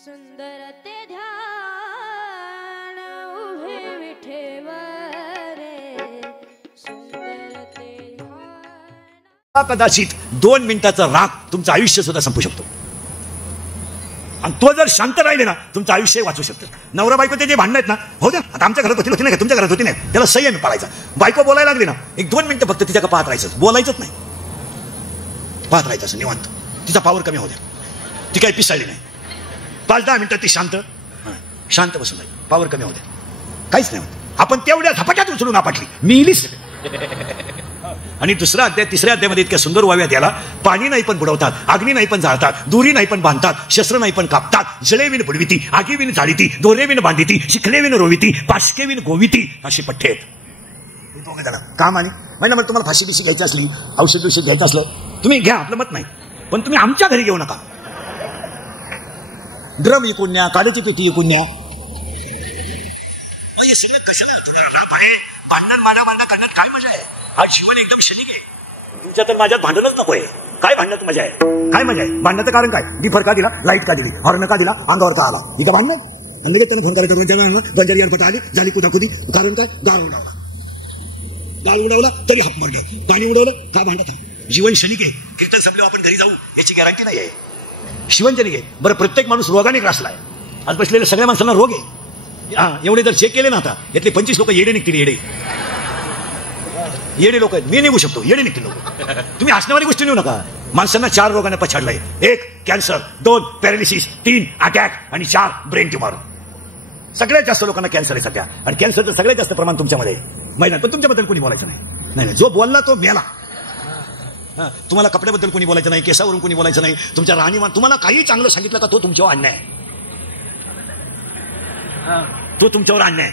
सुंदर ते ध्यान उभे विठेवर सुंदर ते ध्यान. कदाचित 2 मिनिटाचा राग तुमचं आयुष्य सुद्धा संपू शकतो आणि तो जर शांत राहिले ना तुमचं आयुष्य वाचू शकतं. नवरा बायको ते जे भांडण आहेत ना, हो द्या, आता आमच्या घरात होती नाही का, तुमच्या घरात होती नाही, त्याला संयम पाळायचा. बायको बोलायला लागली ना 1-2 मिनिटं फक्त तिच्या पाहत राहायचं, बोलायचंच नाही, पाहत राहायचं असं निवांत. तिचा पावर कमी होऊ द्या, ती काही पिसाळली नाही. 5-10 मिनिटं ती शांत बसून राहील, पावर कमी होऊ द्या, काहीच नाही होत. आपण तेवढ्या झपाट्यात उचलून आपटली, मी इलीच. आणि दुसरा अध्याय, तिसऱ्या अध्यायामध्ये इतक्या सुंदर वाव्यात याला पाणी नाही पण बुडवतात, अग्नी नाही पण जाळतात, दुरी नाही पण बांधतात, शस्त्र नाही पण कापतात, जळे विण बुडविती, आगी विण जाळीती, दोरे विण बांधिती, शिखले विण रोविती, पाशके विण गोविती, अशी पठ्ठे आहेत. दोघे जण काम. आणि म्हणजे तुम्हाला फाशी बिशी घ्यायची असली, औषध बिषध घ्यायचं असलं तुम्ही घ्या, आपलं मत नाही, पण तुम्ही आमच्या घरी घेऊ नका. ड्रम इकून न्या, काड्याची पेटी इकून न्या. हे सगळं कशाला? तुला राब आहे? भांडण मांडा करण्यात काय मजा आहे? हा जीवन एकदम क्षणिक आहे. तुमच्या तर माझ्यात भांडणच नको आहे. काय भांडणात मजा आहे? काय मजा आहे? भांडणाचं कारण काय? डिफर का दिला, लाईट का दिली, हॉर्न का दिला, अंगावर का आला, ही का भांडण? आणि लगेच त्यांना फोन करायचा, 2-4 यारपटा आली, झाली कुदाकुदी. कारण काय? गाळ उडवला तरी हाफ मर्डर, पाणी उडवलं का भांडता? जीवन क्षणिक आहे. कीर्तन संपल्यावर आपण घरी जाऊ याची गॅरंटी नाही आहे. जीवन क्षणिक आहे. बरं, प्रत्येक माणूस रोगाने ग्रासलाय. आज बसलेल्या सगळ्या माणसांना रोग आहे. एवढे जर चेक केले ना आता, यातले 25 लोक येडे निघतील. येडे लोक आहेत. मी निघू शकतो, येडे निघतील लोक. तुम्ही हसण्यावाली गोष्टी नेऊ नका. माणसांना 4 रोगाने पछाडलंय. 1 कॅन्सर, 2 पॅरालिसिस, 3 अटॅक आणि 4 ब्रेन ट्युमर. सगळ्यात जास्त लोकांना कॅन्सर आहे सध्या, आणि कॅन्सरचं सगळ्यात जास्त प्रमाण तुमच्यामध्ये महिन्यात. पण तुमच्याबद्दल कोणी बोलायचं नाही. जो बोलला तो मेला. तुम्हाला कपड्याबद्दल कोणी बोलायचं नाही, केसावरून कोणी बोलायचं नाही, तुमच्या राहणीमान. तुम्हाला काही चांगलं सांगितलं का तो तुमच्यावर अन्याय आहे, तो तुमच्यावर अन्याय.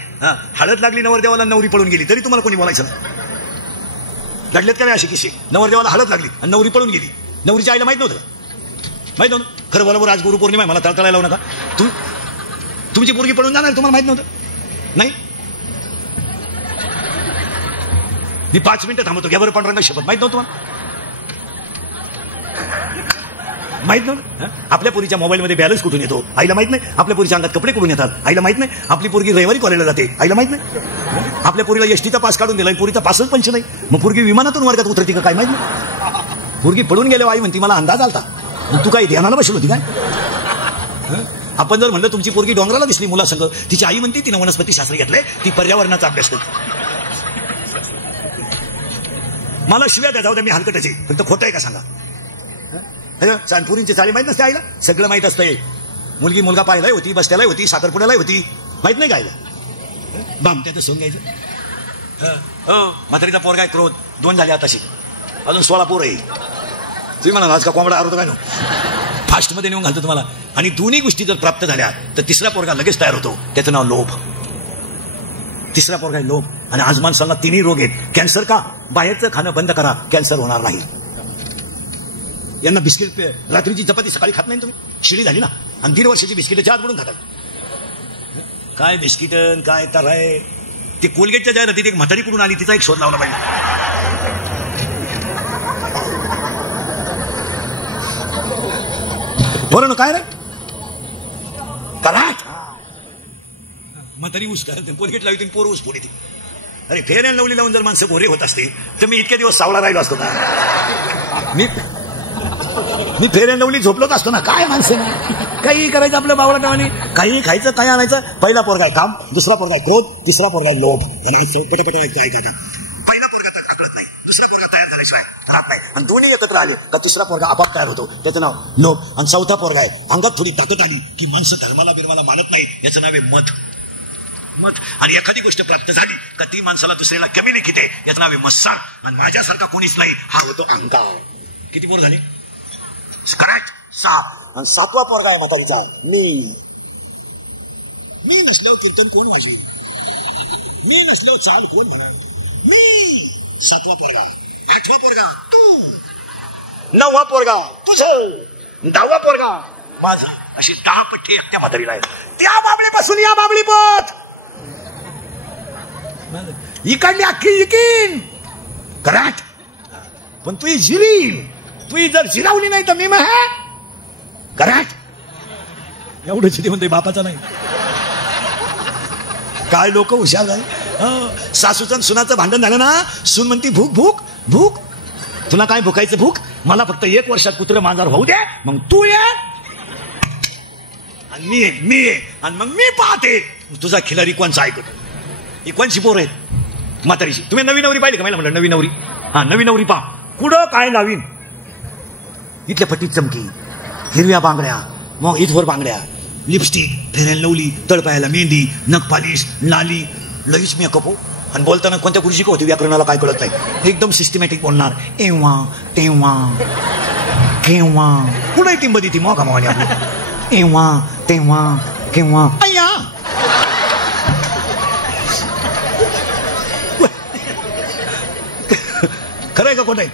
हळद लागली नवरदेवाला, नवरी पळून गेली, तरी तुम्हाला कोणी बोलायचं नाही. घडलेत का नाही असे किस्से? नवरदेवाला हळद लागली आणि नवरी पळून गेली. नवरीच्या आईला माहित नव्हतं. खरं बरोबर, आज गुरु पौर्णिमा आहे, मला तळतळायला लावू नका. तुमची पोरगी पळून जाणार, तुम्हाला माहित नव्हतं? नाही. मी 5 मिनिटं थांबवतो, घ्या बरं पांडुरंगा शपथ. माहित नव्हतं तुम्हाला? माहित नव्हतं? आपल्या पोरीच्या मोबाईलमध्ये बॅलन्स कुठून येतो आईला माहित नाही. आपल्या पोरीच्या अंगात कपडे कुठून येतात आईला माहित नाही. आपली पोरगी रविवारी कॉलेजला जाते आईला माहित नाही. आपल्या पोरीला एसटीचा पास काढून दिला, पोरीचा पासच पंच नाही. मग पोरगी विमानातून वर्गात उतरती का काय माहित नाही. पोरगी पळून गेल्यावर आई म्हणती मला अंदाज आलता. मग तू काही ध्यानाला बसली होती काय? आपण जर म्हणलं तुमची पोरगी डोंगराला दिसली मुलासंग, तिची आई म्हणती तिनं वनस्पती शास्त्र घेतलंय, ती पर्यावरणाचा अभ्यास करते. मला शिव्या द्या, जाऊ द्या, मी हलकटच आहे, फक्त खोटं आहे का सांगा. पुरींची चाळी माहित नसते आईला? सगळं माहित असतंय. मुलगी मुलगा पाहिलाय होती, बसत्याला होती, साखरपुड्याला होती, माहित नाही काय? बामट्याचं सोंग घ्यायचं. म्हातारीचा पोरगा आहे क्रोध, 2 झाले आताशी, अजून 16 पोर आहे. तुम्ही म्हणा आज का कोंबडा आरवतो काय? फास्टमध्ये नेऊन घालतो तुम्हाला. आणि दोन्ही गोष्टी जर प्राप्त झाल्या तर तिसरा पोरगा लगेच तयार होतो, त्याचं नाव लोभ. तिसरा पोरगा आहे लोभ. आणि आज माणसाला 3ही रोग आहेत. कॅन्सर का? बाहेरचं खाणं बंद करा, कॅन्सर होणार नाही. यांना बिस्किट, रात्रीची चपाती सकाळी खात नाही तुम्ही, शिडी झाली ना. आणि 1.5 वर्षाची बिस्किट चहात बुडून खातात. काय बिस्किट काय तर आहे. ते कोलगेटच्या जाहिरातीत एक म्हातारी कुठून आली, तिचा एक शोध लावला पाहिजे. बरं ना, काय रे करेक्ट. म्हातारी ऊस कोलगेट लावली, पोर ऊस फोडी ती. अरे फेअर अँड लवली लावून जर माणसं गोरे होत असते तर मी इतके दिवस सावळा राहिलो असतो का? मी फेअर अँड लवली झोपलोच असतो ना. काय माणसं ना, काही करायचं आपल्या बावला टावाने, काही खायचं, काय आणायचं. पहिला पोरगा आहे काम, दुसरा पोरगा आहे क्रोध, तिसरा पोरगा आहे लोभ. आणि आज पटापटा ऐका आता. पहिला पोरगा तर आकळत नाही, दुसरा पोरगा तयार झाल्याशिवाय राहत नाही, आणि दोन्ही एकत्र आले का तिसरा पोरगा आपाप तयार होतो, त्याचं नाव लोभ. आणि चौथा पोरगा आहे, अंगात थोडी ताकद आली की माणसं धर्माला बिर्माला मानत नाही, याचं नाव आहे मध. आणि एखादी गोष्ट प्राप्त झाली का ती माणसाला दुसऱ्याला कमी लिखिते, याचं नाव आहे मत्सर. आणि माझ्यासारखा कोणीच नाही, हा होतो अहंकार. किती पोर झाले? करेक्ट, 6. आणि 7वा पोरगा आहे म्हातारीचा मी नसल्यावर कीर्तन कोण वाजवेल? मी नसल्यावर चाल कोण म्हणत? मी. 7वा पोरगा. 8वा पोरगा तू. 9वा पोरगा तुझं. 10वा पोरगा माझं. अशी 10 पठ्ठे एकट्या म्हातारीला आहेत. त्या बाबळीपासून या बाबळीपत, इकडली अख्खी इकीन. करेक्ट. पण तू जिरील, तू जर जिरावली नाही तर मी करेक्ट. एवढंच ते म्हणते बापाचा नाही. काय लोक हुशार आहे. सासूचं सुनाचं भांडण झालं ना, सून म्हणती भूक भूक भूक. तुला काय भुकायचं भूक, मला फक्त 1 वर्षात कुत्र मांजर होऊ दे, मग तू ये आणि मी ये आणि मग मी पाहते तुझा खिलारी कोणचा ऐकत. ही कोणची पोर आहेत म्हातारीची. तुम्ही नवी नवरी पाहिली का? मला म्हणलं नवी नवरी. हा नवी नवरी पहा कुठं काय लावीन. इथल्या पट्टीत चमकी, हिरव्या बांगड्या, मग इथवर बांगड्या, लिपस्टिक, फेरायला लवली, तळपायाला मेहंदी, नख पालिश, लाली, लगेच मेकअप हो. आणि बोलताना कोणत्या गुरुजी का होती व्याकरणाला काय कळत नाही, एकदम सिस्टमॅटिक बोलणार. एव्हा तेव्हा केव्हा कुठे टिंबदी ती मग मावाने आपली. एव्हा तेव्हा केव्हा अय्या. खरंय का कोण आहे?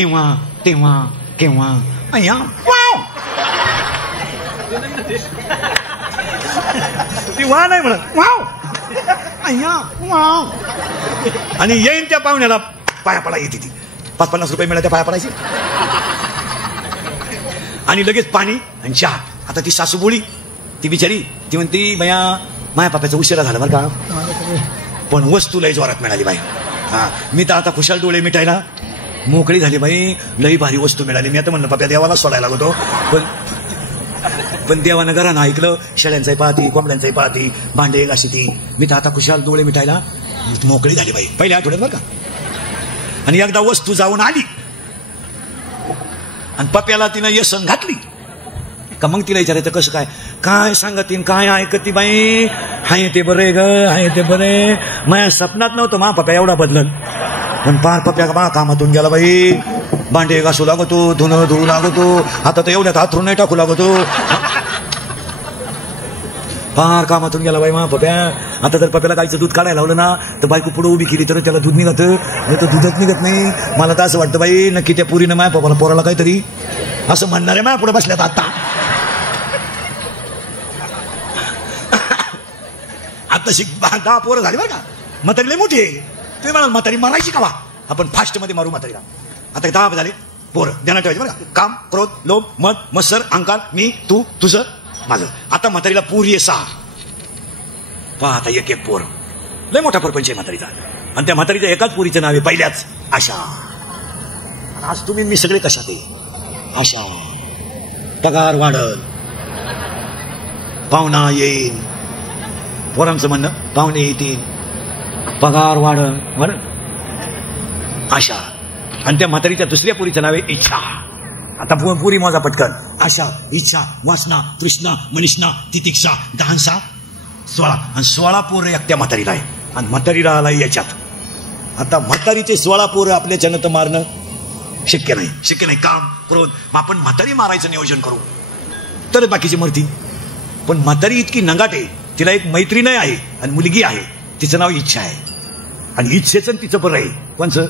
एव्हा तेव्हा केव्हा अय्या. ती वा नाही म्हणत, वाव अय्या वाव. आणि येईन त्या पाहुण्याला पाया पडा येते ती. 5-50 रुपये मिळाले त्या पाया पडायचे. आणि लगेच पाणी आणि चहा. आता ती सासू बोळी, ती बिचारी, ती म्हणती बया माया पाप्याचा उशिरा झाला बरं का, पण वस्तू लई जोरात मिळाली बाई. हा मी तर आता खुशाल डोळे मिटायला मोकळी झाली बाई. लई भारी वस्तू मिळाली. मी आता म्हणलं पाप्या देवाला सोडायला लागतो, पण देवानं घरानं ऐकलं. शेळ्यांचाही पाहती, कोंबड्यांचाही पाहती, भांडे घाशी ती. मी तर आता खुशाल डोळे मिठायला मोकळी झाली बाई. पहिल्या आठवड्यात बरं का. आणि एकदा वस्तू जाऊन आली आणि पप्याला तिनं येसन घातली का मग तिला विचारायचं कसं काय, काय सांगतीन काय ऐकती बाई. हाय ते बरे ग, हाय ते बरे. माझ्या सपनात नव्हतं मा पप्या एवढा बदलन. पण पार पप्या बा कामातून गेला बाई. भांडे घासू लागतो, धुणं धुवू लागतो. आता तर एवढ्यात हातरून नाही टाकू लागतो. फार कामातून गेला बाई मा पप्या. आता जर पप्याला गाईचं दूध काढायला लावलं ना तर बायको पुढं उभी केली तर त्याला दूध निघत, नाही तर दूधच निघत नाही. मला तर असं वाटतं बाई नक्की त्या पुरीनं माया पप्पाला पोराला काहीतरी असं म्हणणारे माया पुढे बसल्यात आता. आता 10 पोरं झाली बरं का. म्हातारी लई मोठी आहे. तुम्ही म्हणाल म्हातारी मारायची का वा, आपण फास्ट मध्ये मारू म्हातारीला. आता 10 झाले पोरं ध्यानात ठेवायचे बरं का. काम, क्रोध, लोभ, मद, मत्सर, अहंकार, मी, तू, तुझं, माझं. आता म्हातारीला पूर ये 6. पहा आता एक पोर लय मोठा परपंच आहे म्हातारीचा. आणि त्या म्हातारीच्या एकाच पोरीचं नाव आहे पहिल्याच आशा. आज तुम्ही मी सगळे कशात आहे आशा. पगार वाढल, पाहुणा येईन. पोरांचं म्हणणं पाहुणे येतील, पगार वाढल आशा. आणि त्या म्हातारीच्या दुसऱ्या पोरीचं नाव आहे इच्छा. आता पुरी मोजा पटकन. आशा, इच्छा, वासना, तृष्णा, मनिष्णा, तितिक्षा, 10 6 16. आणि 16 पोरं एकट्या म्हातारीला आहे. आणि म्हातारीला आला याच्यात. आता म्हातारीचे 16 पोरं आपल्याच्यानं तर मारणं शक्य नाही, शक्य नाही. काम, क्रोध. मग आपण म्हातारी मारायचं नियोजन करू तर बाकीची मरतील. पण म्हातारी इतकी नंगाट आहे, तिला एक मैत्रीण आहे आणि मुलगी आहे, तिचं नाव इच्छा आहे. आणि इच्छेचं तिचं बरं आहे. कोणचं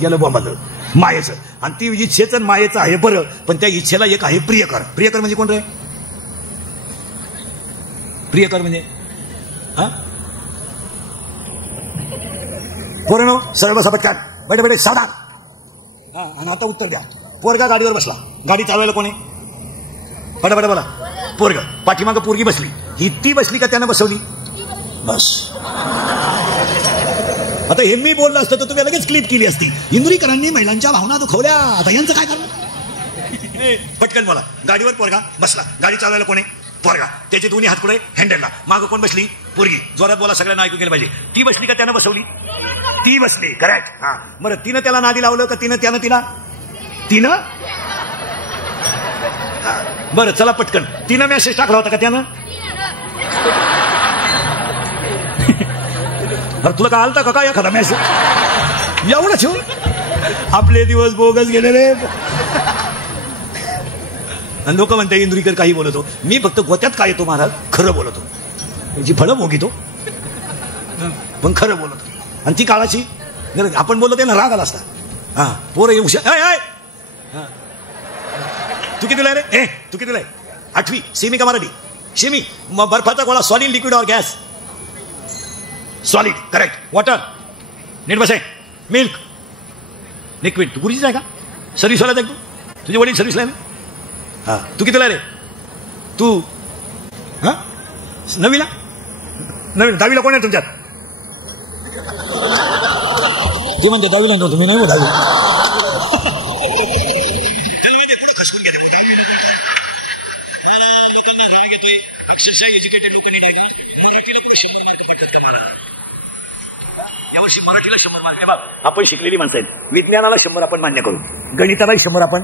गेलं बॉम्बालं मायेचं. आणि ती इच्छेचं मायेचं आहे बरं, पण त्या इच्छेला एक आहे प्रियकर. प्रियकर म्हणजे कोण रे? प्रियकर म्हणजे हा पोरांनो सरळ बसा पटकन. बैठे बैठे सावधान. हा आणि आता उत्तर द्या. पोरगा गाडीवर बसला, गाडी चालवायला कोण आहे? पटापटा बोला. पोरग. पाठीमागं पोरगी बसली. ही ती बसली का त्यानं बसवली? बस. आता हे मी बोललं असतं तर तुम्ही लगेच क्लिप केली असती. इंदुरीकरांनी महिलांच्या भावना दुखवल्या. आता यांचं काय करणार? पटकन बोला. गाडीवर पोरगा बसला, गाडी चालवायला कोण आहे? पोरगा. त्याचे दोन्ही हात पुढे हँडलला. मागं कोण बसली? पोरगी. जोरात बोला, सगळ्यांना ऐकून गेलं पाहिजे. ती बसली का त्यानं बसवली? ती बसली. करेक्ट. हा बरं, तिनं त्याला नादी लावलं का त्यानं तिला? तिनं. बरं चला पटकन. तिनं मेसेज टाकला होता का त्यानं? अरे तुला काय आलता का काय एखादा मेसेज? एवढं ठेवून आपले दिवस बोगस गेले रे. आणि लोक म्हणतात इंदुरीकर काही बोलतो. मी फक्त गोत्यात काय येतो महाराज, खरं बोलतो. जी फळं भोगितो पण खरं बोलतो. आणि ती काळाची आपण बोललो त्यांना राग आला असता. हा पोरं येऊ तू किती रे? ए तू किती आहे? 8वी. सेमी का मराठी? सेमी. बर्फाचा गोळा सॉलिड, लिक्विड और गॅस? सॉलिड. करेक्ट. वॉटर. नीट बस आहे. मिल्क. लिक्विड. तू गुरुजीच आहे का? सर्व्हिसवाला आहे तू? तुझे वडील सर्व्हिसला आहे ना? हा. तू कितीला रे? तू हा नवीला दहावीला कोण आहे तुमच्यात? ते म्हणते दहावीला नव्हतं मी नाही हो दहावी. त्याला माहिती आहे कुठं खसकून घेते दहावी नको काय. मला लोकांना राग येतोय. अक्षरशः एज्युकेटेड लोकांनी नाही का मराठीला कुठं 100 मार्क पडतात का महाराज? यावर्षी मराठीला 100 मार्क. हे बघ आपण शिकलेली माणसं आहेत. विज्ञानाला 100 आपण मान्य करू, गणितालाही 100 आपण.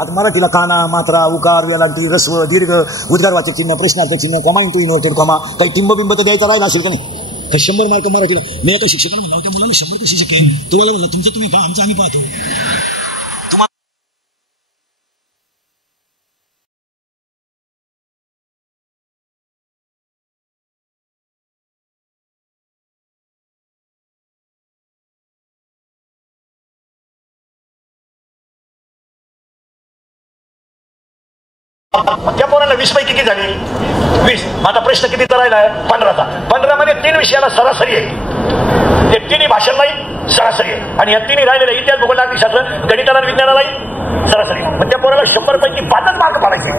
आता मराठीला काना मात्रा उकार वेलांटी रस्व दीर्घ उद्गारवाचक चिन्ह प्रश्नार्थक चिन्ह कॉमा इंटू इन्व्हर्टेड कॉमा काही टिंबबिंब तर द्यायचा राहिला असेल का नाही? 100 मार्क मराठीला. मी एका शिक्षकाला म्हणला त्या मुलाला 100 कशी शकेल? तुम्हाला म्हणला तुमचं तुम्ही पहा आमचं आम्ही पाहतो. तुम्हाला त्या पोराला 20 पैकी किती झाली? 20. आता प्रश्न कितीचा राहिला आहे? 15चा. 15 मध्ये 3 विषयाला सरासरी आहे. ते 3 भाषांनाही सरासरी आहे आणि या 3 राहिलेल्या इतिहास भूगोल नागरिकशास्त्र गणिताला आणि विज्ञानालाही सरासरी. पण त्या पोराला 100 पैकी 5च मार्क पाडायचे.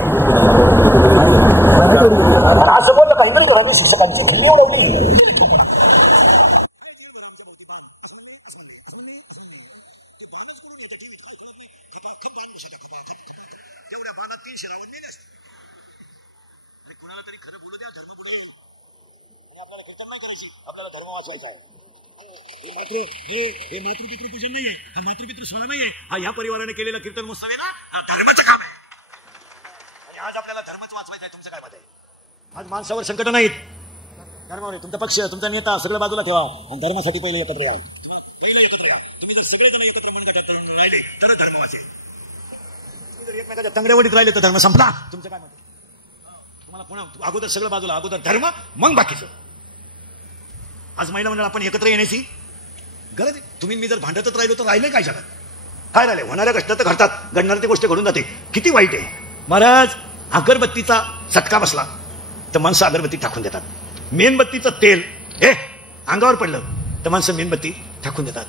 असं बोललं का इंग्रजीकरांनी शिक्षकांची खिल्ली उडवली. आमच्या भोवती बाण असं म्हणले असं म्हणले असं म्हणले असं म्हणले. ते बाणच कुठून येते टीव्हीत काय कळत नाही. खपा खप बाण घुसात्या खपा खप खपा खप. तेवढ्या बाणात 300 रावण मेले असते. अरे कुणाला तरी खरं बोलू द्या, धर्म बुडेल. आणि आपल्याला कीर्तन नाही करायची, आपल्याला धर्म वाचवायचा आहे. हे मातृपितृ पूजन नाहीये, हा मातृपितृ सोहळा नाहीये, हा ह्या परिवाराने केलेला कीर्तन महोत्सव आहे ना, हा धर्माचं काम आहे. आणि आज आपल्याला धर्मच वाचवायचा आहे. तुमचं काय मत आहे? आज माणसावर संकट नाहीत, धर्मावर आहे. तुमचा पक्ष तुमचा नेता सगळं बाजूला ठेवा आणि धर्मासाठी पहिले एकत्र या. तुम्हाला पहिलं एकत्र या. तुम्ही जर सगळेजण एकत्र मनगटात राहिले तर धर्म वाचेल. तुम्ही जर एकमेकाच्या तंगड्यावडीत राहिले तर धर्म संपला. तुमचं काय मत आहे? तुम्हाला कोणा अगोदर सगळं बाजूला, अगोदर धर्म मग बाकीचं. आज महिला मंडळ आपण एकत्र येण्याची गरज आहे. तुम्ही मी जर भांडतच राहिलो तर राहिले काय जगात? काय राहिले? होणाऱ्या कष्टात तर घडतात, घडणाऱ्या ती गोष्ट घडून जाते. किती वाईट आहे महाराज. अगरबत्तीचा चटका बसला तर माणसं अगरबत्ती टाकून देतात. मेणबत्तीचं तेल अंगावर पडलं तर माणसं मेणबत्ती टाकून देतात.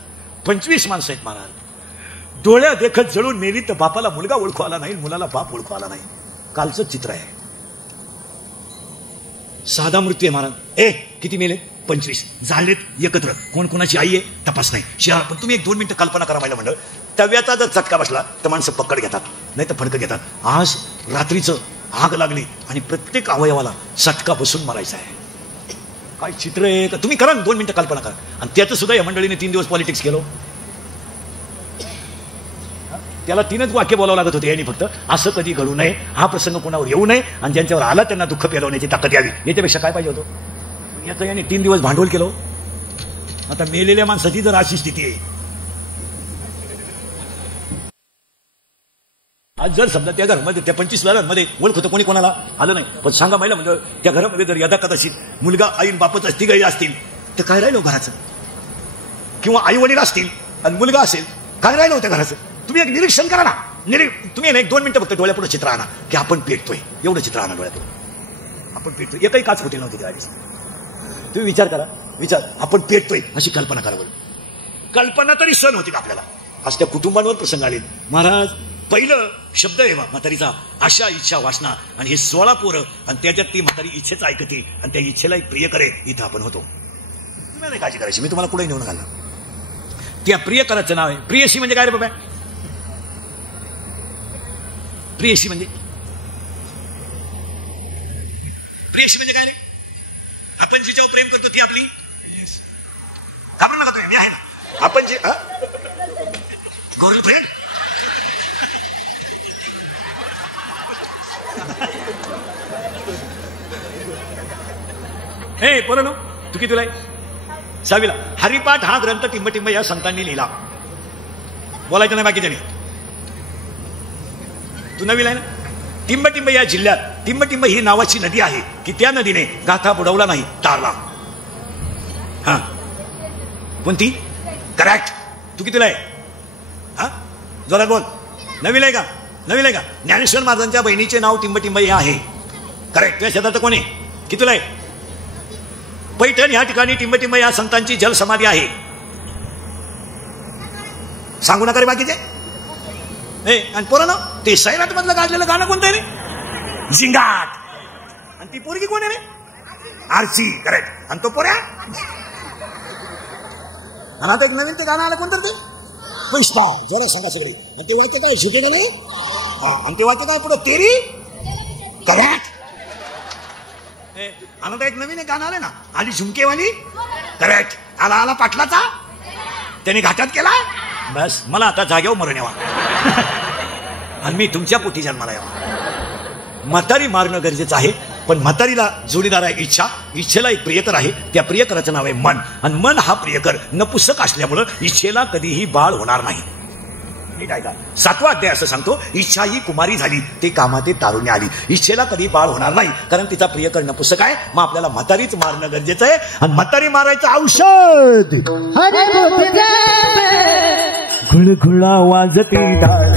25 माणसं आहेत महाराज. डोळ्या देखत जळून मेली तर बापाला मुलगा ओळखू आला नाही, मुलाला बाप ओळखू आला नाही. कालचं चित्र आहे. साधा मृत्यू आहे महाराज. किती मेले? 25. झालेत एकत्र. कोण कोणाची आई आहे तपास नाही. शहर पण तुम्ही 1-2 मिनिटं कल्पना करा महिला मंडळ. तव्याचा जर चटका बसला तर माणसं पकड घेतात, नाही तर फडकं घेतात. आज रात्रीचं आग लागली आणि प्रत्येक अवयवाला चटका बसून मारायचा आहे. काय चित्र आहे का? तुम्ही करा 2 मिनिटं कल्पना करा. आणि त्याचं सुद्धा या मंडळीने 3 दिवस पॉलिटिक्स केलं. त्याला 3च वाक्य बोलावं लागत होते यांनी फक्त. असं कधी घडू नये, हा प्रसंग कोणावर येऊ नये आणि ज्यांच्यावर आला त्यांना दुःख पेलवण्याची ताकद यावी. याच्यापेक्षा काय पाहिजे होतं? याचं यांनी 3 दिवस भांडवल केलं. आता मेलेल्या माणसाची जर अशी स्थिती आहे, आज जर समजा त्या घरामध्ये त्या 25 घरांमध्ये ओळख होतं कोणी कोणाला आलं नाही. पण सांगा महिला म्हणजे त्या घरामध्ये जर यदा कदाचित मुलगा आई बापच तिघही असतील तर काय राहिलं घराचं? किंवा आई वडील असतील आणि मुलगा असेल, काय राहिलं होतं घराचं? तुम्ही एक निरीक्षण करा ना. तुम्ही 1-2 मिनिटं फक्त डोळ्यापुढे चित्र आणा की आपण पेटतोय. एवढं चित्र आणा डोळ्यापुढे. आपण पेटतोय. एकही काच फुटेल नव्हती त्यावेळेस. तुम्ही विचार करा. आपण पेटतोय अशी कल्पना करा बरं. कल्पना तरी सण होती का आपल्याला? आज त्या कुटुंबांवर प्रसंग आले महाराज. पहिलं शब्द आहे म्हातारीचा, आशा इच्छा वासना. आणि हे 16 पोरं आणि त्याच्यात ती म्हातारी इच्छेच ऐकते आणि त्या इच्छेला एक प्रिय करे. इथं आपण होतो. तुम्ही नाही काळजी करायची, मी तुम्हाला कुठे नेऊन घालणार. त्या प्रियकराचं नाव आहे प्रियसी. म्हणजे काय रे बाबा? प्रियसी म्हणजे काय रे? आपण जिच्यावर प्रेम करतो ती आपली. घाबरू नका तुम्ही, मी आहे ना. आपण जी गर्लफ्रेंड पोरांनो, तू कितीला आहे? 6वीला. हरिपाठ हा ग्रंथ टिंबटिंब या संतांनी लिहिला. बोलायचं नाही बाकी त्याने. तू 9वीला आहे ना. टिंबटिंब या जिल्ह्यात टिंबटिंब ही नावाची नदी आहे की त्या नदीने गाथा बुडवला नाही, तारला. हा कोणती? करेक्ट. तू कितीला आहे? हा जोरात बोल. 9वीला आहे का? 9वीला आहे का? ज्ञानेश्वर महाराजांच्या बहिणीचे नाव टिंबटिंब हे आहे. करेक्ट. तुझ्या शेतात कोणी? कितीला आहे? पैठण या ठिकाणी टिंबटिंब या संतांची जलसमाधी आहे. सांगू नका रे बाकीचे. आणि पोरांनो, ते सैराट मधलं गाजलेलं गाणं कोणतं आहे रे? झिंगाट. आणि आणि ती पोरगी कोण आहे रे? आरची. करेक्ट. आणि तो पोऱ्या. आणि आता एक नवीन ते गाणं आलं कोणतं ते? पुष्पा. जोरात सांगा सगळे. आणि ते वाक्य काय? झुके का नाही? हा. आणि ते वाक्य काय पुढे? तेरी. करेक्ट. आणि आता एक नवीन एक गाणं आलं ना, आली झुमकेवाली. करेक्ट. आला आला पाटलाचा, त्याने घाटात केला. बस मला आता जागेवर मरण यावा आणि मी तुमच्या पोटी जन्माला यावा. म्हातारी मारणं गरजेचं आहे, पण म्हातारीला जोडीदार आहे इच्छा. इच्छेला एक प्रियकर आहे, त्या प्रियकराचं नाव आहे मन. आणि मन हा प्रियकर नपुसक असल्यामुळं इच्छेला कधीही बाळ होणार नाही. नीट ऐका. 7वा अध्याय असं सांगतो, इच्छा ही कुमारी झाली, ते कामाते तारुण्य आली. इच्छेला कधी बाळ होणार नाही, कारण तिचा प्रियकर नपुसक आहे. मग आपल्याला म्हातारीच मारणं गरजेचं आहे. आणि म्हातारी मारायचं औषध घुळघुळा वाजती डाळ.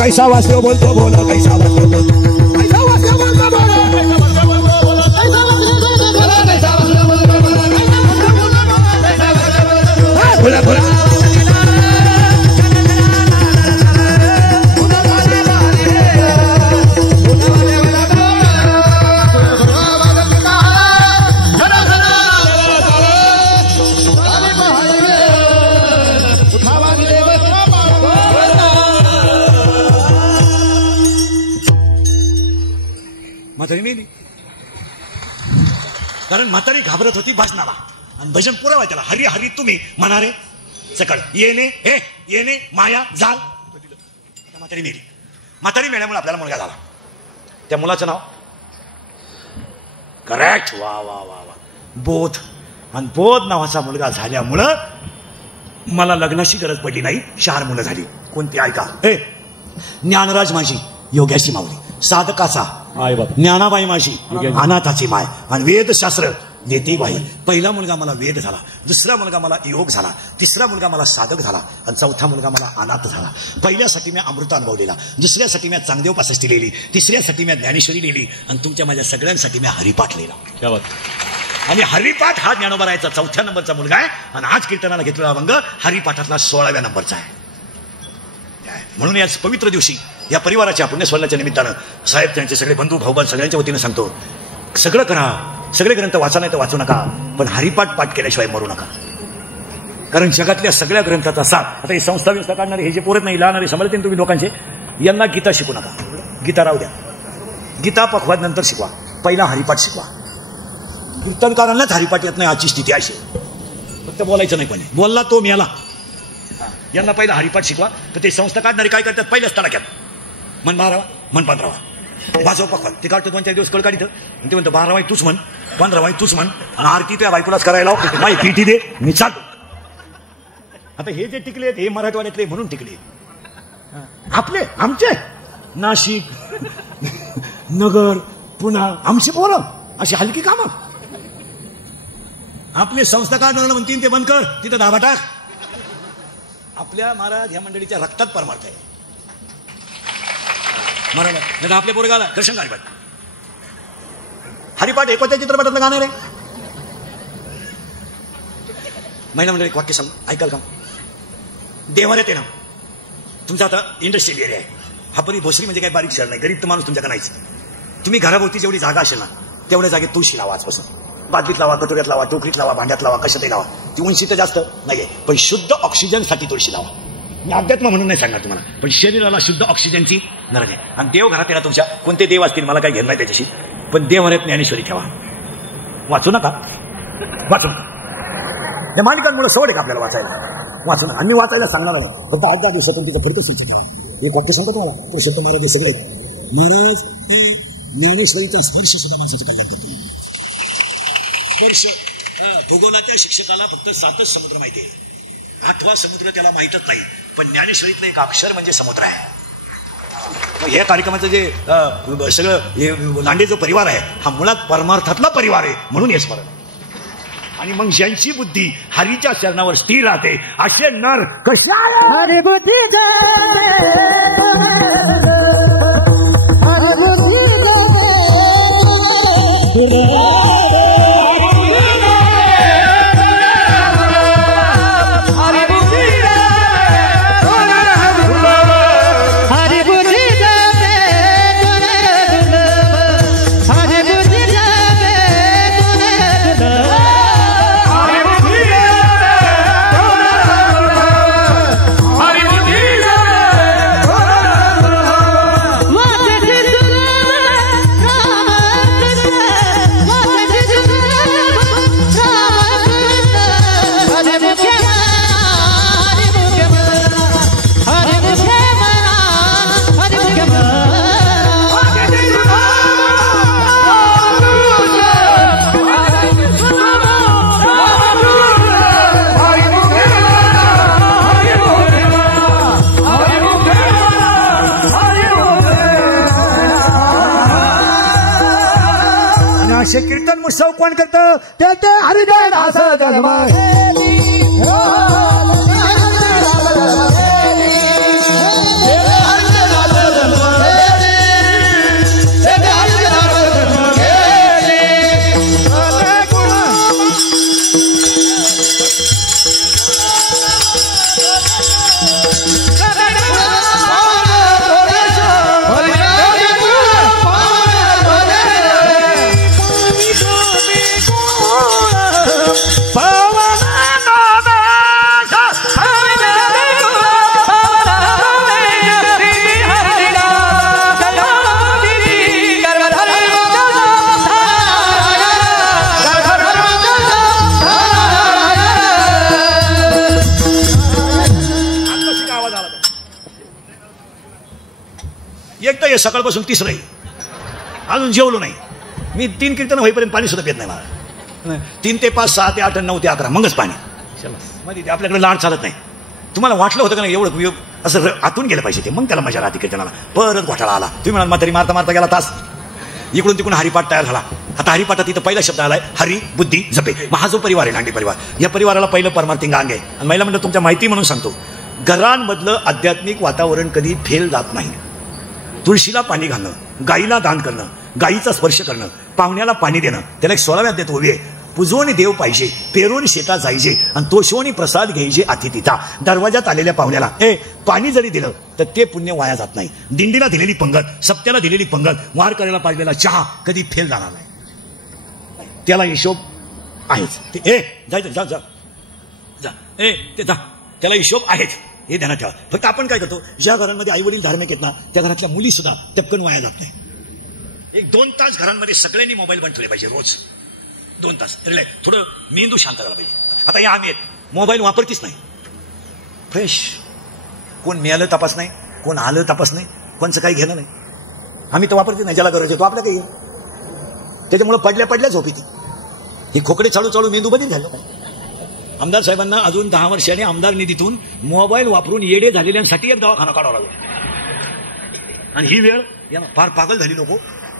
कैसा वास्यो बोलतो बोला, कैसा वास्यो बोलतो, कैसा वास्यो बोलतो बोला, कैसा वास्यो बोलतो बोला, कैसा वास्यो बोलतो बोला, कैसा वास्यो बोलतो बोला, कैसा वास्यो बोलतो बोला, कैसा वास्यो बोलतो बोला, बोला म्हातारी मेली. कारण म्हातारी घाबरत होती भजनाला. आणि भजन पुरावा त्याला, हरी हरी तुम्ही म्हणा रे सकळ, येणे हे येणे माया जाल. म्हातारी मेली. म्हातारी मेल्यामुळे आपल्याला मुलगा झाला. त्या मुलाचं नाव करेक्ट. वा वा वा वा बोध. आणि बोध नावाचा मुलगा झाल्यामुळं मला लग्नाची गरज पडली नाही, 4 मुलं झाली. कोणती ऐका. हे ज्ञानराज माझी योग्याची माऊली, साधकाचा आई बाप, ज्ञानाबाई माझी अनाथाची माय, आणि वेदशास्त्र देती बाई. पहिला मुलगा मला वेद झाला, दुसरा मुलगा मला योग झाला, तिसरा मुलगा मला साधक झाला, आणि चौथा मुलगा मला अनाथ झाला. पहिल्यासाठी मी अमृत अनुभवलेला, दुसऱ्यासाठी मी चांगदेव पासष्टी लिहिली, तिसऱ्यासाठी मी ज्ञानेश्वरी लिहिली, आणि तुमच्या माझ्या सगळ्यांसाठी मी हरिपाठ लिहिला. आणि हरिपाठ हा ज्ञानोबरायचा 4थ्या नंबरचा मुलगा आहे. आणि आज कीर्तनाला घेतलेला अभंग हरिपाठातला 16व्या नंबरचा आहे. म्हणून या पवित्र दिवशी या परिवाराच्या पुण्यस्मरणाच्या निमित्तानं साहेब, त्यांचे सगळे बंधू भाऊबंद सगळ्यांच्या वतीनं सांगतो, सगळं करा, सगळे ग्रंथ वाचा नाही तर वाचू नका, पण हरिपाठ पाठ केल्याशिवाय मरू नका. कारण जगातल्या सगळ्या ग्रंथाचा सार, आता हे संस्था व्यवस्था काढणारे हे जे पोरत नाही लहानणारे समजते तुम्ही लोकांचे, यांना गीता शिकू नका. गीता राहू द्या, गीता पखवाद नंतर शिकवा, पहिला हरिपाठ शिकवा. कीर्तनकारांनाच हरिपाठ येत नाही, आजची स्थिती अशी. फक्त बोलायचं नाही कोणी, बोलला तो मेला. यांना पहिला हरिपाठ शिकवा. तर ते संस्था काढणारे काय करतात, पहिल्याच तडाक्यात मन 12वा मन 15वा वाजव पकवान. ते काढतो 2-4 दिवस कळ काढित आणि ते म्हणतो 12वाई तूच म्हण, 15वाई तूच म्हण, आणि आरती तुझ्या बायकोलाच करायला माही पीठी दे, मी चालतो. आता हे जे टिकले हे मराठवाड्यातले म्हणून टिकले. आपले आमचे नाशिक नगर पुन्हा आमची पोरं अशी हलकी कामं. आपले संस्था काढणाऱ्याला म्हणतील ते बंद कर, तिथं दाबा टाक. आपल्या महाराज ह्या मंडळीच्या रक्तात परमार्थ आहे. मराठा नाही आपल्या पोरगाला कृष्ण हरिपाठ. हरिपाठ एकोत्या चित्रपटातलं गाणं रे. महिला मंडळी वाक्य सांग, ऐकाल का? देवाऱ्यात आहे ना तुमचा आता इंडस्ट्रियल एरिया आहे. हा परी भोसरी म्हणजे काही बारीक शहर नाही, गरीब तर माणूस तुमच्याकडे नाहीच. तुम्ही घराभोवती जेवढी जागा असेल ना तेवढ्या जागेत तुळशी लावा आजपासून. बादलीत लावा, कटोऱ्यात लावा, टोकरीत लावा, भांड्यात लावा, कशातही लावा. ती उंची तर जास्त नाहीये, पण शुद्ध ऑक्सिजनसाठी तुळशी लावा. मी अध्यात्म म्हणून नाही सांगणार तुम्हाला, पण शरीराला शुद्ध ऑक्सिजनची गरज आहे. आणि देव घरात आहे ना तुमच्या, कोणते देव असतील मला काही घेणं नाही त्याच्याशी, पण देवघरात ज्ञानेश्वरी ठेवा. वाचू नका, वाचू नका. या मालिकांमुळे सवड आहे का आपल्याला वाचायला? वाचू नका. आणि मी वाचायला सांगणार नाही, फक्त 8-10 दिवसातून तिचं फडकं स्वच्छ ठेवा. एक वाक्य सांगतो तुम्हाला, पुरुषोत्तम महाराज हे सगळे आहेत. महाराज हे ज्ञानेश्वरीचा स्पर्श सुद्धा माणसाचं कल्याण करतो. स्पर्श. भूगोलाच्या शिक्षकाला फक्त 7च समुद्र माहिती आहे, 8वा समुद्र त्याला माहीतच नाही. पण ज्ञानेश्वरीतलं एक अक्षर म्हणजे समुद्र आहे. ह्या कार्यक्रमाचं जे सगळं हे लांडे जो परिवार आहे हा मुळात परमार्थातला परिवार आहे, म्हणून हे स्मरण. आणि मग ज्यांची बुद्धी हरीच्या चरणावर स्थिर राहते असे नर कशा हरी बुद्धी जाते, हरी बुद्धी जाते, असे कीर्तन उत्सव कोण करतं ते हरिदास जन्म. एक तर हे सकाळपासून तिसरं अजून जेवलो नाही मी. 3 कीर्तन होईपर्यंत पाणी सुद्धा पित नाही मला. 3 ते 5, 6 ते 8, 9 ते 11 मगच पाणी. मध्ये ते आपल्याकडे लाड चालत नाही. तुम्हाला वाटलं होतं का नाही एवढं असं आतून गेलं पाहिजे ते, मग त्याला मजा राहते कीर्तनाला. परत घोटाळा आला. तुम्ही म्हणाल म्हातारी मारता मारता गेला तास. इकडून तिकडून हरिपाठ तयार झाला. आता हरिपाठात तिथं पहिला शब्द आलाय हरी बुद्धी जपे. हा जो परिवार आहे लांडी परिवार, या परिवाराला पहिलं परमार्थिंग अंग आहे. आणि महिला म्हणलं तुमच्या माहिती म्हणून सांगतो, घरांमधलं आध्यात्मिक वातावरण कधी फेल जात नाही. तुळशीला पाणी घालणं, गाईला दान करणं, गाईचा स्पर्श करणं, पाहुण्याला पाणी देणं, त्याला एक 16व्या अध्यायात उभी आहे. पुजवणी देव पाहिजे, पेरून शेतात जायचे आणि तोषवणी प्रसाद घ्यायचे अतिथीचा. दरवाजात आलेल्या पाहुण्याला पाणी जरी दिलं तर ते पुण्य वाया जात नाही. दिंडीला दिलेली पंगत, सप्त्याला दिलेली पंगत, वार करायला पाजलेला चहा कधी फेल जाणार नाही. त्याला हिशोब आहेच. ते जायचं जा जा जा ते जा, त्याला हिशोब आहेच हे ध्यानात ठेवा. फक्त आपण काय करतो, ज्या घरांमध्ये आई वडील धार्मिक आहेत ना त्या घरातल्या मुली सुद्धा टपकन वाया जात नाही. 1-2 तास घरांमध्ये सगळ्यांनी मोबाईल बंद ठेवले पाहिजे रोज. 2 तास रिलॅक्स, थोडं मेंदू शांत झाला पाहिजे. आता या आम्ही मोबाईल वापरतीच नाही, फ्रेश, कोण मिळालं तपास नाही, कोण आलं तपास नाही, कोणचं काही घेणं नाही. आम्ही तर वापरते नाही, ज्याला गरज आहे तो आपल्या काही. त्याच्यामुळं पडल्या झोप येते. हे खोकडे चालू चालू मेंदू बदल झालं पाहिजे. आमदार साहेबांना अजून 10 वर्षांनी आमदार निधीतून मोबाईल वापरून येडे झालेल्यांसाठी एक दवाखाना काढावा लागेल. आणि ही वेळ या फार पागल झाली लोक,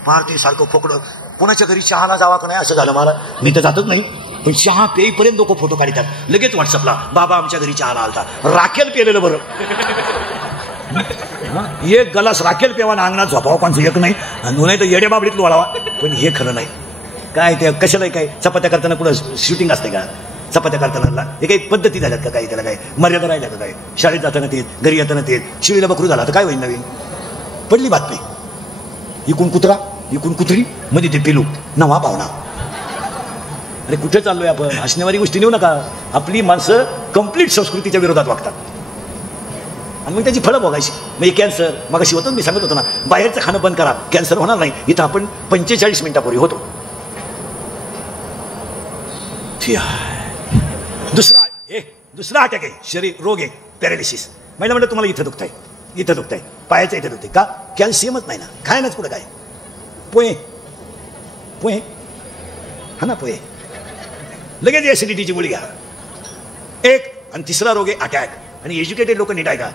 फार ते सारखं खोकडं. कोणाच्या घरी चहाला जावा का नाही असं झालं मला. मी तर जातच नाही, पण चहा पेईपर्यंत लोक फोटो काढतात. लगेच व्हॉट्सअपला, बाबा आमच्या घरी चहाला आलता. राखेल पेलेलं बरं. एक गलास राखेल पेवाना अंगणात झोपावं कोणचं एक नाही, नाही तर येड्या बाबडीत लोळावा. पण हे खरं नाही. काय ते कशाला काय चपात्या करताना कुठं शूटिंग असते का? चपात्या करताना हे काही पद्धती झाल्यात का? काही त्याला काय मर्यादा राहिल्या का? काय शाळेत जाताना ते, घरी येताना ते, शिळीला बकरू झाला तर काय होईल? नवीन पडली बातमी, इकून कुत्रा इकून कुत्री, मध्ये ते पेलू नवा पाहुणा. अरे कुठे चाललोय आपण? हसण्यावारी गोष्टी नेऊ नका. आपली माणसं कंप्लीट संस्कृतीच्या विरोधात वागतात आणि मग त्याची फळं बघायची. म्हणजे कॅन्सर मग अशी होतं, मी सांगत होतो ना, बाहेरचं खाणं बंद करा, कॅन्सर होणार नाही. इथं आपण 45 मिनिटापूर्वी होतो. दुसरा अटॅक आहे, शरीर रोग आहे, पॅरालिसिस. महिला म्हणलं तुम्हाला इथं दुखत आहे, इथं दुखत आहे, पायाचं इथं दुखते का? कॅल्शियमच नाही ना, खायनाच कुठं काय? पोहे पोहे हा ना, पोहे. लगेच ऍसिडिटीची गोळी घ्या. एक. आणि तिसरा रोग आहे अटॅक. आणि एज्युकेटेड लोक नीट ऐका,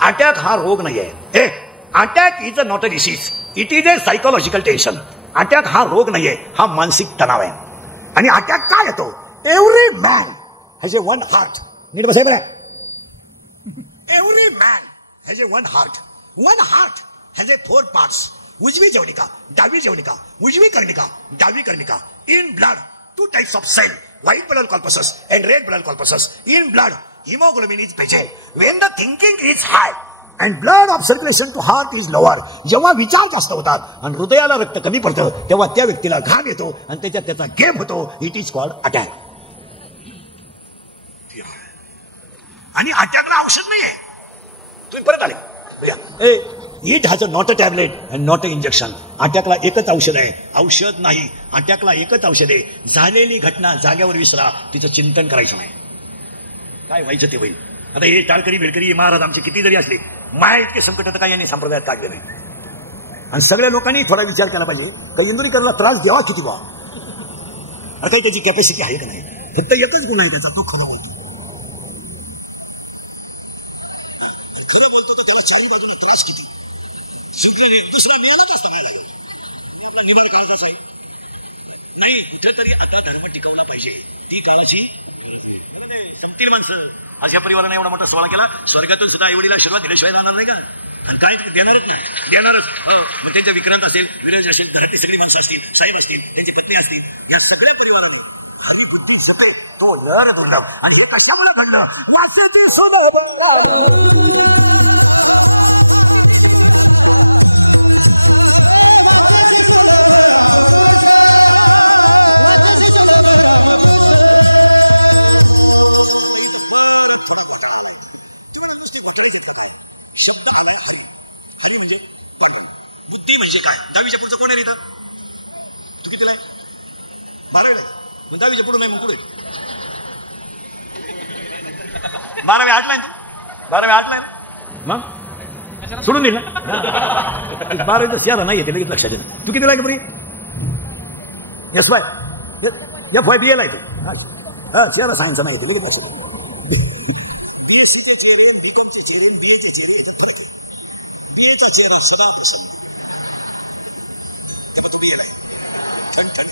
अटॅक हा रोग नाही आहे. Attack is a not a disease, it is a psychological tension. Attack हा रोग नाही आहे, हा मानसिक तणाव आहे. आणि अटॅक काय येतो? Every man has a one heart. नीट बसाय बरं. Every man has a one heart. One heart has a 4 parts. उजवी जवनिका, डावी जवनिका, उजवी कर्णिका, डावी कर्णिका. In blood 2 types of cell, white blood corpuscles and red blood corpuscles. In blood, hemoglobin is present. When the thinking is high and blood of circulation to heart is lower, जेव्हा विचार जास्त होतात आणि हृदयाला रक्त कमी पडतं, तेव्हा त्या व्यक्तीला घाम येतो आणि त्याच्यात त्याचा गेम होतो. It is called attack. आणि अटॅकला औषध नाहीये. तुम्ही परत आले. It has a not a tablet and not a injection. अटॅकला एकच औषध आहे, औषध नाही. अटॅकला एकच औषध आहे. झालेली घटना जाग्यावर विसरा, तिचं चिंतन करायचं नाही. काय व्हायचं ते होईल. आता हे टाळकरी बिळकरी महाराज आमचे किती जरी असले, माया इतके संकट तर काही यांनी संप्रदायात काढले नाही. आणि सगळ्या लोकांनी थोडा विचार केला पाहिजे का इंदुरीकरला त्रास द्यावा किती बा? अरे काही त्याची कॅपॅसिटी आहे का नाही? फक्त एकच गुण आहे त्याचा, तो खरं बोलतो. आणि खरं बोलतो तर त्याला चारी बाजूने त्रास किती. दुसरा मिळालाच असता माझ्या जागेवर. मी आपला निभार काळाचाच आहे. नाही, कुठेतरी आता धर्म टिकवला पाहिजे. ती काळाची गरज आहे. संपतील माणसं. अशा परिवाराने एवढा मोठा सोहळा केला. स्वर्गातून सुद्धा आईवडीला आशीर्वाद दिल्याशिवाय जाणार नाही का? आणि काय देणारच ना, देणारच. मग त्यांच्या विक्रांत असेल, विराज असेल, घरातली सगळी माणसं असतील, साहेब असतील, त्यांची पत्नी असतील, या सगळ्या परिवाराने हरिबुद्धी जपे तो नर दुर्लभ. आणि हे कशामुळे घडलं? वासेची सुलभ. परत थोडा घोटाळा आलाय. तुम्ही म्हणा नुसती घोटाळेच आहेत का काय? शब्द आलाय हरी. हरी म्हणजे पांडुरंग. बुद्धी म्हणजे काय? 10वीच्या पुढचं कोण आहे इथं? तू कितीला आहे? 12वीला आहे. मग 10वीच्या पुढं नाही, मग पुढे 12वी 8ला आहे तू. 12वी 8ला आहे ना, मग सोडून दिल ना. 12वीचं सियाला नाही येते लगेच लक्षात येतं. तू कितीला आहे पुरी? SY FY BA ला आहे तू. चेहरा सायन्सचा नाही येते लगेच लक्षात येतं. BSCचे चेहरे, BCOMचे चेहरे, BAचे चेहरे याच्यात फरक आहे. BAचा चेहरा सदा प्रसन्न, तेव्हा तो BA ला आहे ठणठण.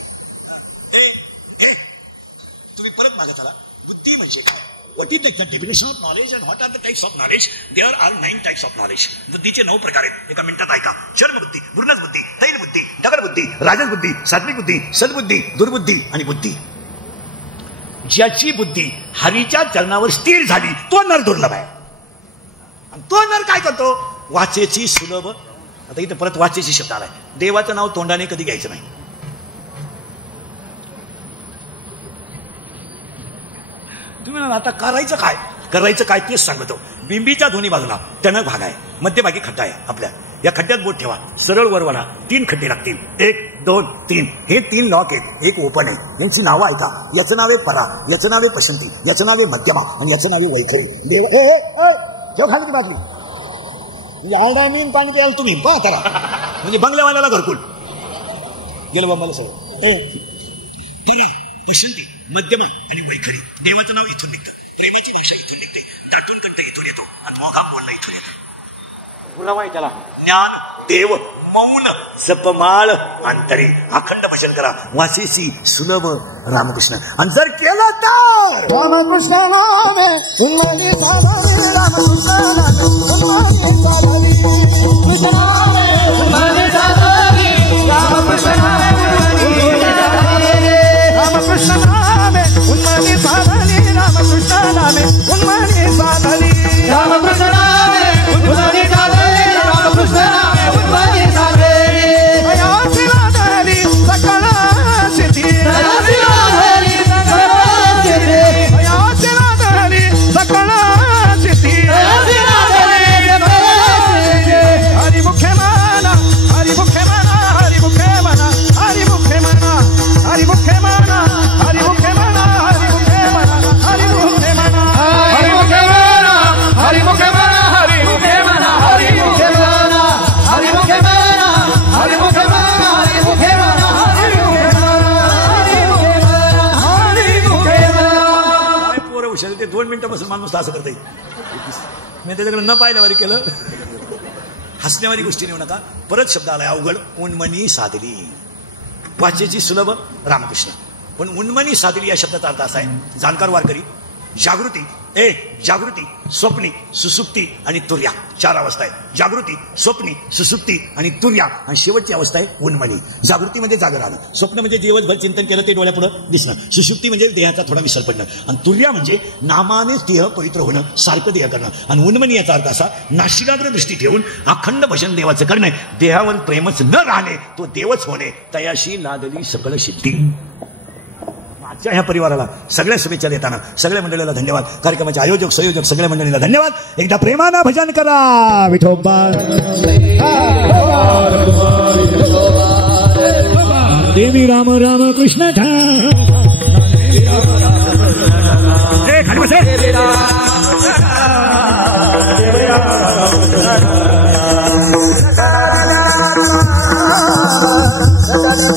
तुम्ही परत मागत आला. बुद्धी म्हणजे काय? What is the definition of knowledge and what are the types of knowledge? There are 9 types of knowledge. बुद्धीचे 9 प्रकार आहेत. एका मिनिटात ऐका. चर्मबुद्धी, बुर्नस बुद्धी, तैल बुद्धी, दगड बुद्धी, राजस बुद्धी, सात्विक बुद्धी, सद्बुद्धी, दुर्बुद्धी आणि बुद्धी. ज्याची बुद्धी हरीच्या चरणावर स्थिर झाली तो नर दुर्लभ आहे. आणि तो नर काय करतो? वाचेची सुलभ. आता इथं परत वाचेची शब्द आलाय. देवाचं नाव तोंडाने कधी घ्यायचं नाही. तुम्ही आता करायचं काय? करायचं काय तेच सांगतो. बिंबीच्या दोन्ही बाजूला टणक भाग आहे, मध्यभागी खड्डा आहे. आपल्या या खड्ड्यात बोट ठेवा, सरळ वर वळा. 3 खड्डे लागतील. 1 2 3 हे 3 लॉक आहेत. एक ओपन आहे. यांची नावं ऐका. याचं नाव आहे परा, याचं नाव आहे पशंती, याचं नाव आहे मध्यमा आणि याचं नाव आहे वैखरी. देव ठेव खाली ती बाटली. म्हणजे आरडाय मीन पाणी प्यायला तुम्ही पहा तारा. म्हणजे बंगल्यावाल्याला घरकुल गेलं बा मला सगळं. परा, पशंती, मध्यमा आणि वैखरी. देवाचं नाव इथून निघतं. प्रेमाची भाषा इथून निघते. दाटून कंठ इथून येतो आणि मोघाम बोलणं इथून येतं. पुरावा आहे त्याला. ज्ञान, देव, मौन, जपमाळ, अंतरे. अखंड भजन करा. वाचेसी सुलभ रामकृष्ण. आणि जर केलं तर रामकृष्ण नामे उन्मनी साधवी, रामकृष्ण नामे उन्मनी साधवी, कृष्ण नामे उन्मनी साधवी, रामकृष्ण नामे उन्मनी साधवी, रामकृष्ण नामे उन्मनी साधवी, रामकृष्ण नामे उन्मनी साधवी, रामकृष्ण नामे उन्मनी साधवी, रामकृष्ण नामे उन्मनी साधवी. अयासिला धरी सकल सिद्धी, अयासिला धरी सकल सिद्धी, अयासिला धरी सकल सिद्धी, अयासिला धरी सकल सिद्धी. हरि मुखे माना, हरि मुखे माना, हरि मुखे माना, हरि मुखे माना, हरि मुखे माना, हरि मुखे माना, हरि मुखे माना, हरि मुखे माना, हरि मुखे माना, हरि मुखे माना, हरि मुखे माना, हरि मुखे माना, हरि मुखे माना, हरि मुखे माना, हरि मुखे माना, हरि मुखे माना, हरि मुखे माना, हरि मुखे माना. काय पोरं हुशार ते 2 मिनिटापासून माणूस असं करता येईल. मी त्याच्याकडे न पाहिल्यावारी केलं. हसण्यावारी गोष्टी नेऊ नका. परत शब्द आलाय अवघड. उन्मनी साधली. वाचेची सुलभ रामकृष्ण. पण उन्मनी साधली या शब्दाचा अर्थ असा आहे. जाणकार वारकरी, जागृती, जागृती, स्वप्नी, सुसुप्ती आणि तुर्या. 4 अवस्था आहेत. जागृती, स्वप्नी, सुसुप्ती आणि तुर्या. आणि शेवटची अवस्था आहे उन्मनी. जागृती म्हणजे जागर राहणं. स्वप्न म्हणजे दिवसभर चिंतन केलं ते डोळ्यापुढं दिसणं. सुसुप्ती म्हणजे देहाचा थोडा विसर पडणं. आणि तुर्या म्हणजे नामाने देह पवित्र होणं, सारखं देह करणं. आणि उन्मनी याचा अर्थ असा, नाशिकाग्र दृष्टी ठेवून अखंड भजन देवाचं करणे. देहावर प्रेमच न राहणे, तो देवच होणे. तयाशी लादली सकळ सिद्धी. आजच्या ह्या परिवाराला सगळ्या शुभेच्छा देताना सगळ्या मंडळीला धन्यवाद. कार्यक्रमाचे आयोजक, संयोजक सगळ्या मंडळीला धन्यवाद. एकदा प्रेमानं भजन करा. विठोबा देवी राम राम कृष्ण